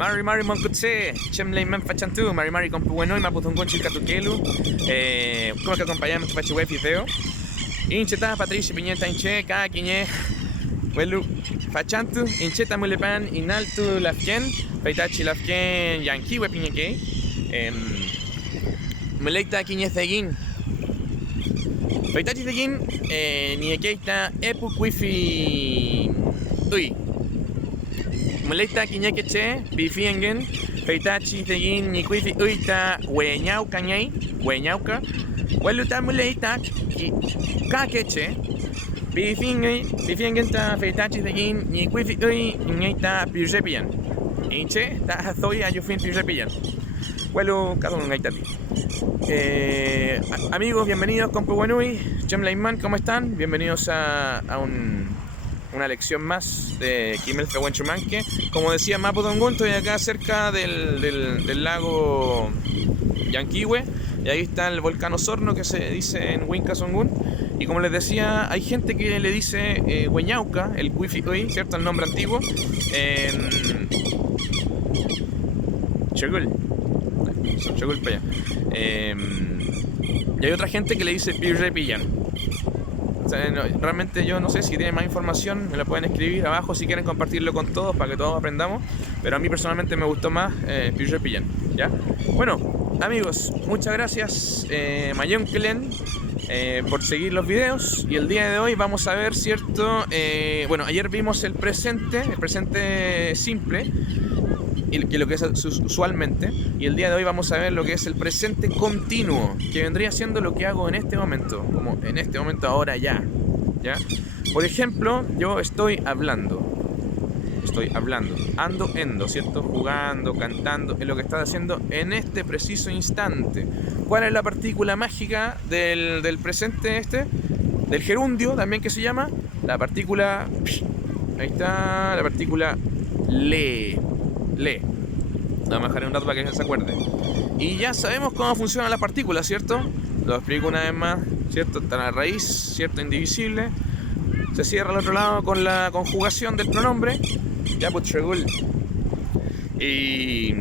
Mari Moncutse, Chemley Manfachantu, Mari Compueno y Maputungun Chilcatukelu, como que acompañamos Fachiwe Fideo, Incheta Patricia Piñeta Inche, Kakiñe, Welu Fachantu, Incheta Mulepan, Inaltu Lafken, Peitachi Lafken, Yankee Wepiñeke, Meleita Quiñezegin, Peitachi Zegin, Niekeita Epu Wifi, Uy. Meleita Quiñequeche, Bifiengen, Peitachi Zegin, Nikwifi Uita, Weñauca Ñay, Weñauca, Weluta Meleita, Kakeche, Bifiengen ta Peitachi Zegin, Nikwifi Uy, Ñaita Piusepian. Inche, ta Zoya Yufin Piusepian. Welu, cada uno Gaitati. Amigos, bienvenidos con Puguanui, Chemlayman, ¿cómo están? Bienvenidos a una lección más de Kimel Fehuenchumanque. Como decía Mapudungun, estoy acá cerca del lago Yanquihue, y ahí está el volcán Osorno, que se dice en Wincasongun. Y como les decía, hay gente que le dice Hueñauca, el Wifi Uy, ¿cierto? El nombre antiguo. Chegul para allá. Y hay otra gente que le dice Pirrepillan. O sea, realmente yo no sé si tienen más información, me la pueden escribir abajo si quieren compartirlo con todos para que todos aprendamos. Pero a mí personalmente me gustó más Pirrepillan, ¿ya? Bueno, amigos, muchas gracias Mayon Kelen por seguir los videos. Y el día de hoy vamos a ver, ¿cierto? Bueno, ayer vimos el presente simple, y lo que es usualmente, y el día de hoy vamos a ver lo que es el presente continuo, que vendría siendo lo que hago en este momento, como en este momento, ahora ya. Por ejemplo, yo estoy hablando, ando, ¿cierto? Jugando, cantando, es lo que estás haciendo en este preciso instante. ¿Cuál es la partícula mágica del presente del gerundio, también que se llama? La partícula, ahí está, la partícula le. Vamos a dejar un rato para que se acuerde. Y ya sabemos cómo funcionan las partículas, ¿cierto? Lo explico una vez más, ¿cierto? Está la raíz, ¿cierto? Indivisible. Se cierra al otro lado con la conjugación del pronombre. Ya, pues, segul. Y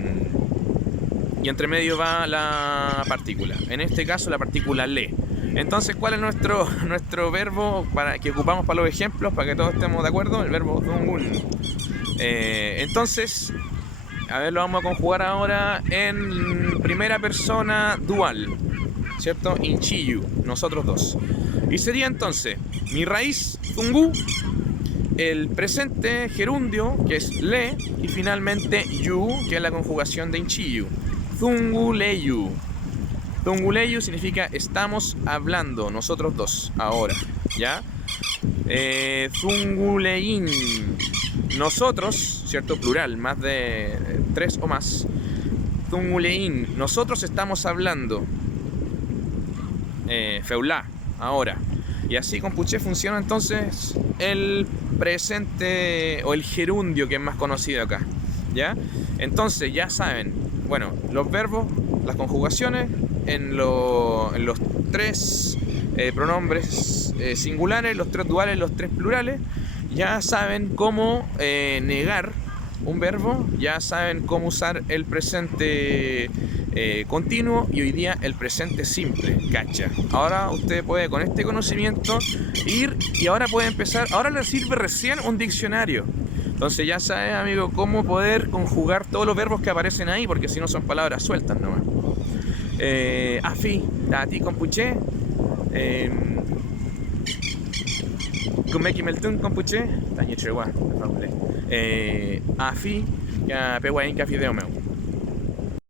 entre medio va la partícula. En este caso, la partícula le. Entonces, ¿cuál es nuestro verbo que ocupamos para los ejemplos? Para que todos estemos de acuerdo. El verbo dungul. Entonces, a ver, lo vamos a conjugar ahora en primera persona dual, ¿cierto? Inchiyu, nosotros dos. Y sería entonces mi raíz, zungu, el presente gerundio, que es le, y finalmente yu, que es la conjugación de inchiyu. Zunguleyu. Zunguleyu significa estamos hablando, nosotros dos, ahora, ¿ya? Zungulein. Nosotros, ¿cierto? Plural, más de 3 o más. Zungulein, nosotros estamos hablando. Feulá, ahora. Y así con Puché funciona entonces el presente o el gerundio, que es más conocido acá, ¿ya? Entonces ya saben, bueno, los verbos, las conjugaciones en los 3 pronombres singulares, los 3 duales, los 3 plurales. Ya saben cómo negar un verbo, ya saben cómo usar el presente continuo y hoy día el presente simple, ¿cacha? Ahora usted puede con este conocimiento ir y ahora puede empezar, ahora le sirve recién un diccionario. Entonces ya sabe, amigo, cómo poder conjugar todos los verbos que aparecen ahí, porque si no son palabras sueltas nomás. Afi, Tati Compuché, Kumeki Meltun Compuché, Tañe Chewa, Afi, ya Pehuain Café de Omeu.